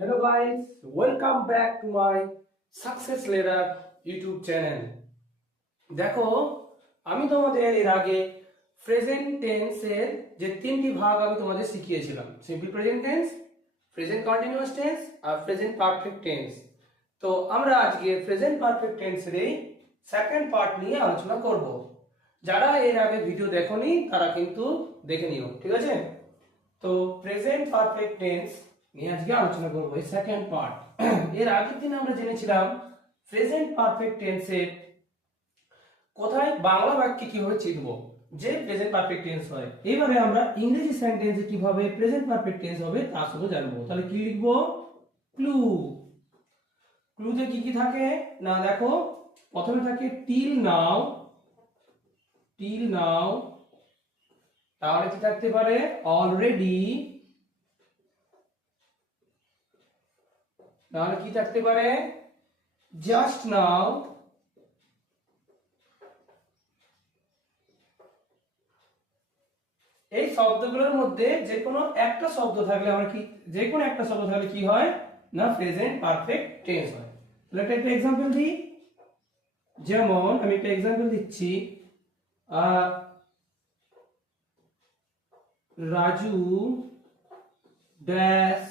Hello guys, welcome back to my Success Ladder YouTube channel. দেখো আমি তোমাদের এর আগে প্রেজেন্ট টেন্স এর যে তিনটি ভাগ আমি তোমাদের শিখিয়েছিলাম, simple present tense, present continuous tense আর প্রেজেন্ট পারফেক্ট টেন্স। তো আমরা আজকে প্রেজেন্ট পারফেক্ট টেন্সের এই সেকেন্ড পার্ট নিয়ে আলোচনা করব। যারা এর আগে ভিডিও দেখোনি তারা কিন্তু দেখে নিও, ঠিক আছে? তো প্রেজেন্ট পারফেক্ট টেন্স নিয়ে আজকে আলোচনা করব এই সেকেন্ড পার্ট। এর আগের দিন আমরা জেনেছিলাম প্রেজেন্ট পারফেক্ট টেন্সের কোথায় বাংলা বাক্যে কিভাবে চিনব যে প্রেজেন্ট পারফেক্ট টেন্স হয়। এইভাবে আমরা ইংরেজি সেন্টেন্সে কিভাবে প্রেজেন্ট পারফেক্ট টেন্স হবে তা শুধু জানবো। তাহলে কি লিখবো? ক্লু। ক্লুতে কি কি থাকে না, দেখো প্রথমে থাকে টিল নাও, টিল নাও। তাহলে কি থাকতে পারে? অলরেডি। তাহলে কি থাকতে পারে? Just now. এই শব্দগুলোর মধ্যে যে কোনো একটা শব্দ থাকলে আমরা কি, যে কোনো একটা শব্দ থাকলে কি হয় না প্রেজেন্ট পারফেক্ট টেন্স হয়। তাহলে একটা এক্সাম্পল দিই। যেমন আমি একটা এক্সাম্পল দিচ্ছি, Raju dash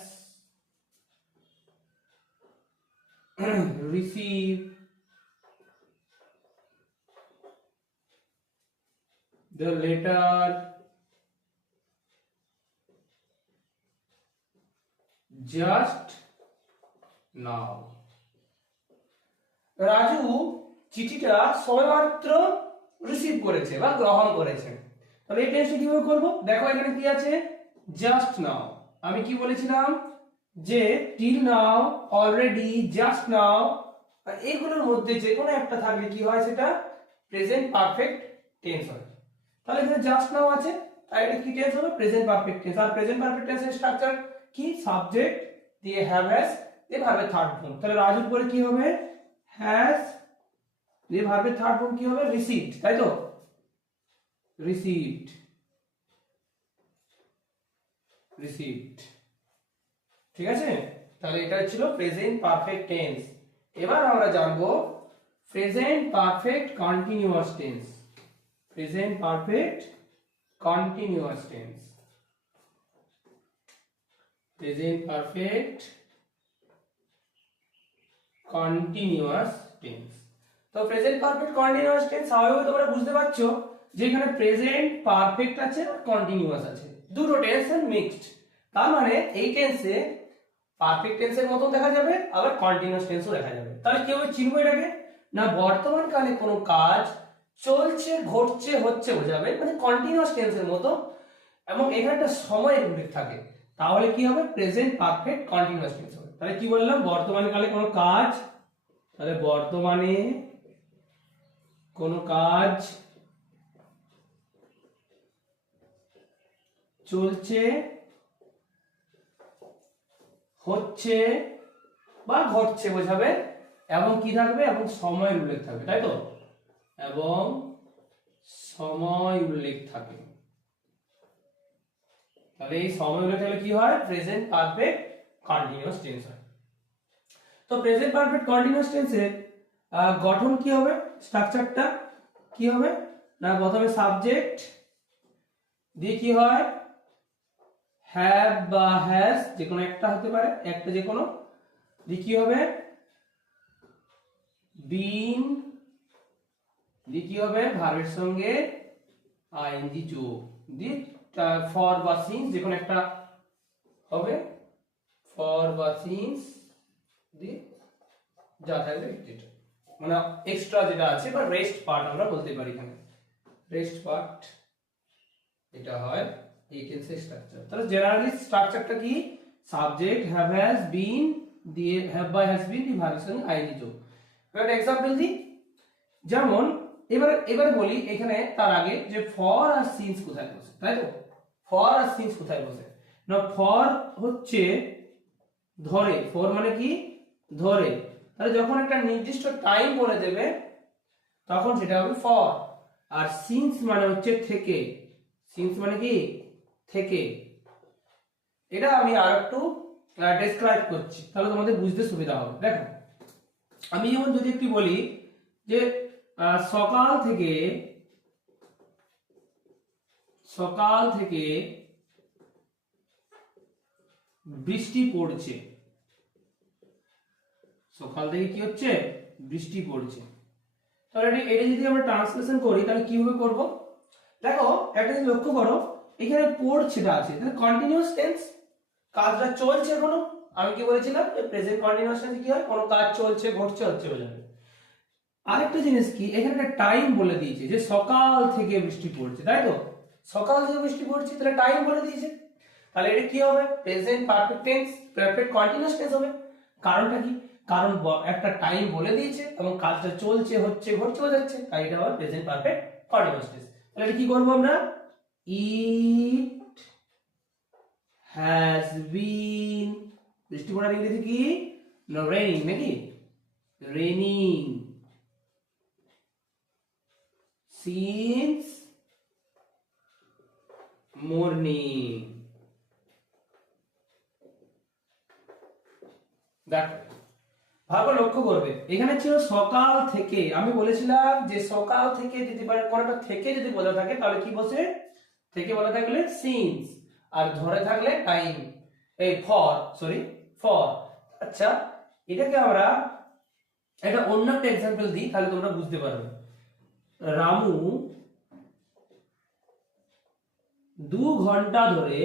receive the letter just now. Raju চিঠিটা সবেমাত্র রিসিভ করেছে বা গ্রহণ করেছে। তাহলে এই টেন্সটা কিভাবে করব? দেখো এখানে কি আছে? Just now. আমি কি বলেছিলাম যে till now, already, just now, আর এইগুলোর মধ্যে যে কোনো একটা থাকলে কি হয় সেটা প্রেজেন্ট পারফেক্ট টেন্স হয়। তাহলে এখানে জাস্ট নাও আছে, তাই এটা কি টেন্স হবে? Present perfect tense. আর প্রেজেন্ট পারফেক্ট টেন্সের স্ট্রাকচার কি? সাবজেক্ট দিয়ে হ্যাভ হ্যাজ দিয়ে ভার্বের থার্ড ফর্ম। তাহলে রাজুর পরে কি হবে? হ্যাজ দিয়ে ভার্বের থার্ড ফর্ম কি হবে? রিসিভড, তাই তো? রিসিভড, রিসিভড, ঠিক আছে? তাহলে এটা ছিল প্রেজেন্ট পারফেক্ট টেন্স। এবার আমরা জানবো present perfect continuous tense. Present perfect continuous tense. Present perfect continuous tense. তো প্রেজেন্ট পারফেক্ট কন্টিনিউয়াস টেন্স স্বাভাবিকভাবে তোমরা বুঝতে পারছো যে এখানে প্রেজেন্ট পারফেক্ট আছে আর কন্টিনিউয়াস আছে, দুটো টেন্স মিক্সড। তার মানে এই টেন্সে পারফেক্ট টেন্সের মতো দেখা যাবে, আবার কন্টিনিউয়াস টেন্সও দেখা যাবে। তাহলে কিভাবে চিনবো এটাকে? না বর্তমান কালে কোনো কাজ চলছে, ঘটছে, হচ্ছে বোঝাবে, মানে কন্টিনিউয়াস টেন্সের মতো, এবং এখানে একটা সময়ের উল্লেখ থাকে, তাহলে কি হবে? প্রেজেন্ট পারফেক্ট কন্টিনিউয়াস টেন্স হবে। তাহলে কি বললাম? বর্তমান কালে কোনো কাজ, তাহলে বর্তমানে কোনো কাজ চলছে, হচ্ছে বা ঘটছে বোঝাবে, এবং কি থাকবে? এবং সময়ের উল্লেখ থাকবে, তাই তো? এবং সময় উল্লেখ থাকে। তাহলে এই সময় উল্লেখ থাকলে কি হয়? প্রেজেন্ট পারফেক্ট কন্টিনিউয়াস টেন্স হয়। তো প্রেজেন্ট পারফেক্ট কন্টিনিউয়াস টেন্সের গঠন কি হবে? স্ট্রাকচারটা কি হবে? না প্রথমে সাবজেক্ট দিয়ে কি হয়? হ্যাভ বা হ্যাজ যে কোনো একটা হতে পারে, একটা যে কোনো, দিয়ে কি হবে? বিন দিয়ে কি হবে? ভার্বের সঙ্গে আইএনজি যোগ দিয়ে ফর বা সিন্স যে কোনো একটা হবে, ফর বা সিন্স দিয়ে যা থাকবে যেটা, মানে এক্সট্রা যেটা আছে বা রেস্ট পার্ট আমরা বলতে পারি, এখানে রেস্ট পার্ট এটা হয় এই টেন্সের স্ট্রাকচার। তাহলে জেনারেলি স্ট্রাকচারটা কি? সাবজেক্ট হ্যাভ হ্যাজ বিন দিয়ে হ্যাভ বা হ্যাজ বিন দিয়ে ভার্বের সঙ্গে আইএনজি যোগ। একটা এক্সাম্পল দিই। যেমন এবার বলি এখানে তার আগে যে ফর আর সিন্স কোথায় বসে, তাই তো? ফর আর সিন্স কোথায় বসে? না ফর হচ্ছে ধরে, ফর মানে কি? ধরে। তাহলে যখন একটা নির্দিষ্ট টাইম বলে দেবে তখন সেটা হবে ফর। আর সিন্স মানে হচ্ছে থেকে, সিন্স মানে কি? থেকে। এটা আমি আরেকটু ডেসক্রাইব করছি, তাহলে তোমাদের বুঝতে সুবিধা হবে। দেখো আমি যেমন যদি একটু বলি যে সকাল থেকে বৃষ্টি পড়ছে, সকাল থেকে কি হচ্ছে, বৃষ্টি পড়ছে। তাহলে এটা যদি আমরা ট্রান্সলেশন করি তাহলে কিভাবে করব? দেখো একটা জিনিস লক্ষ্য করো, এখানে পড়ছেটা আছে, তাহলে কন্টিনিউয়াস টেন্স, কাজটা চলছে এখনো। আমি কি বলেছিলাম প্রেজেন্ট কন্টিনিউয়াস টেন্সে কি হয়, কোনো কাজ চলছে, ঘটছে, হচ্ছে, বোঝাবে। আরেকটা জিনিস কি, এখানে একটা টাইম বলে দিয়েছে যে সকাল থেকে বৃষ্টি পড়ছে, তাই তো? সকাল থেকে বৃষ্টি পড়ছে, তাহলে টাইম বলে দিয়েছে, তাহলে এটা কি হবে, present perfect tense, perfect continuous tense হবে। কারণটা কি, কারণ একটা টাইম বলে দিয়েছে এবং কাজটা চলছে, হচ্ছে, ঘটছে, বোঝাচ্ছে, তাই এটা হবে প্রেজেন্ট পারফেক্ট কন্টিনিউয়াস টেন্স। তাহলে এটা কি করব আমরা, ইট হ্যাজ বিন, বৃষ্টি পড়ার ইংরেজি কি, না রেইনিং, নাকি রেইনিং since morning। দেখো ভালো লক্ষ্য করবে, এখানে ছিল সকাল থেকে, আমি বলেছিলাম যে সকাল থেকে যদি কোনটা থেকে যদি বলা থাকে তাহলে কি বসে, থেকে বলা থাকলে since, আর ধরে থাকলে টাইম, এই ফর। আচ্ছা এটাকে আমরা একটা অন্য একটা এক্সাম্পল দিই, তাহলে তোমরা বুঝতে পারবে। রামু 2 ঘন্টা ধরে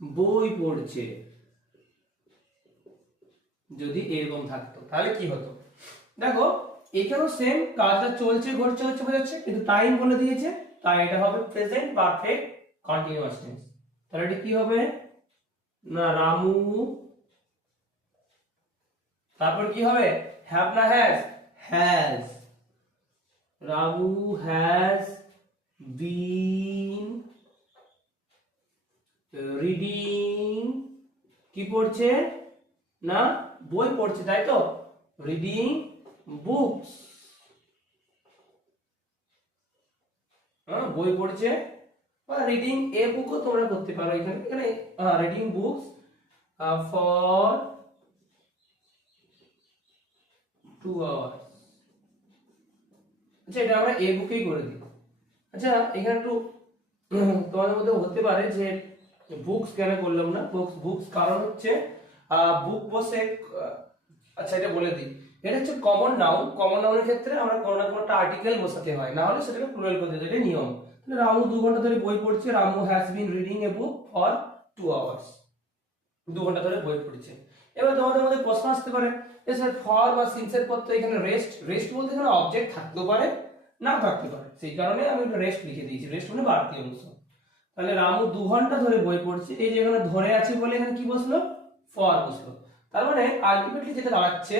বই পড়ছে, যদি এরকম থাকতো তাহলে কি হতো? দেখো এখানেও সেম, কাজটা চলছে, ঘটছে, হচ্ছে, বোঝাচ্ছে, কিন্তু টাইম বলে দিয়েছে, তাই এটা হবে প্রেজেন্ট পারফেক্ট কন্টিনিউয়াস টেন্স। তাহলে এটা কি হবে না, রামু, তারপর কি হবে, হ্যাভ না has, Ramu has been reading, কি পড়ছে না, বই পড়ছে, তাই তো, রিডিং বুকস, বই পড়ছে, বা রিডিং এ বুকও তোমরা করতে পারো, এখানে রিডিং বুকস ফর 2 hours। আচ্ছা এটা আমরা এ বুকেই করে দিই। আচ্ছা এখানে একটু তোমাদের মধ্যে হতে পারে যে বুকস কেন করলাম না, বুকস কারণ হচ্ছে বুক বসে, আচ্ছা এটা বলে দিই, এটা হচ্ছে কমন নাউনের ক্ষেত্রে আমরা কোনো না কোনো একটা আর্টিকেল বসাতে হয়, না হলে সেটাকে প্লুরাল করে দিতে, এটা নিয়ম। তাহলে রামু 2 ঘন্টা ধরে বই পড়ছে, Ramu has been reading a book for 2 hours, 2 ঘন্টা ধরে বই পড়ছে। এবার তোমাদের মধ্যে প্রশ্ন আসতে পারে যে স্যার ফর বা সিন্সের পর তো এখানে রেস্ট বলতে এখানে অবজেক্ট থাকতে পারে, না থাকতে পারে, সেই কারণে আমি একটা রেস্ট লিখে দিয়েছি, রেস্ট মানে বাড়তি অংশ। তাহলে রামু 2 ঘন্টা ধরে বই পড়ছে, এই যে এখানে ধরে আছে বলে এখানে কি বসলো, ফর বসলো। তার মানে আলটিমেটলি যেটা দাঁড়াচ্ছে,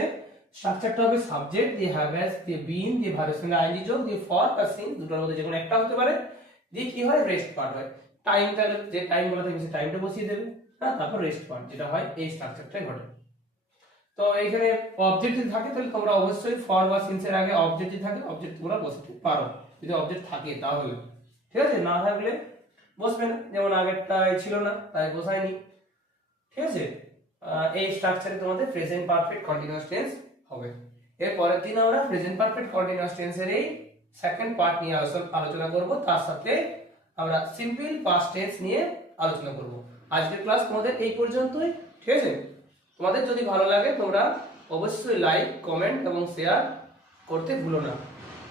স্ট্রাকচারটা হবে সাবজেক্ট দিয়ে হ্যাভ হ্যাজ দিয়ে বিন দিয়ে ভার্বের সঙ্গে আইএনজি যোগ দিয়ে ফর বা সিন, দুটোর মধ্যে যে কোনো একটা হতে পারে, দিয়ে কি হয়, রেস্ট পার্ট হয়। টাইম, তাহলে যে টাইম বলা থাকে সেই টাইমটা বসিয়ে দেবে, হ্যাঁ, তারপর রেস্ট পার্ট যেটা হয়, এই স্ট্রাকচারটাই ঘটে। তো এখানে অবজেক্ট যদি থাকে তাহলে তোমরা অবশ্যই ফর বা সিন্সের আগে অবজেক্ট যদি থাকে অবজেক্ট তোমরা বসাতে পারো, যদি অবজেক্ট থাকে তাহলে, ঠিক আছে, না থাকলে বসবে না, যেমন আগেরটা ছিল না তাই বসায়নি, ঠিক আছে। এই স্ট্রাকচারে তোমাদের প্রেজেন্ট পারফেক্ট কন্টিনিউয়াস টেন্স হবে। এর পরের দিন আমরা প্রেজেন্ট পারফেক্ট কন্টিনিউয়াস টেন্সের এই সেকেন্ড পার্ট নিয়ে আলোচনা করব, তার সাথে আমরা সিম্পল পাস্ট টেন্স নিয়ে আলোচনা করব। আজকের ক্লাস তোমাদের এই পর্যন্তই, ঠিক আছে। তোমাদের যদি ভালো লাগে তোমরা অবশ্যই লাইক, কমেন্ট এবং শেয়ার করতে ভুলো না।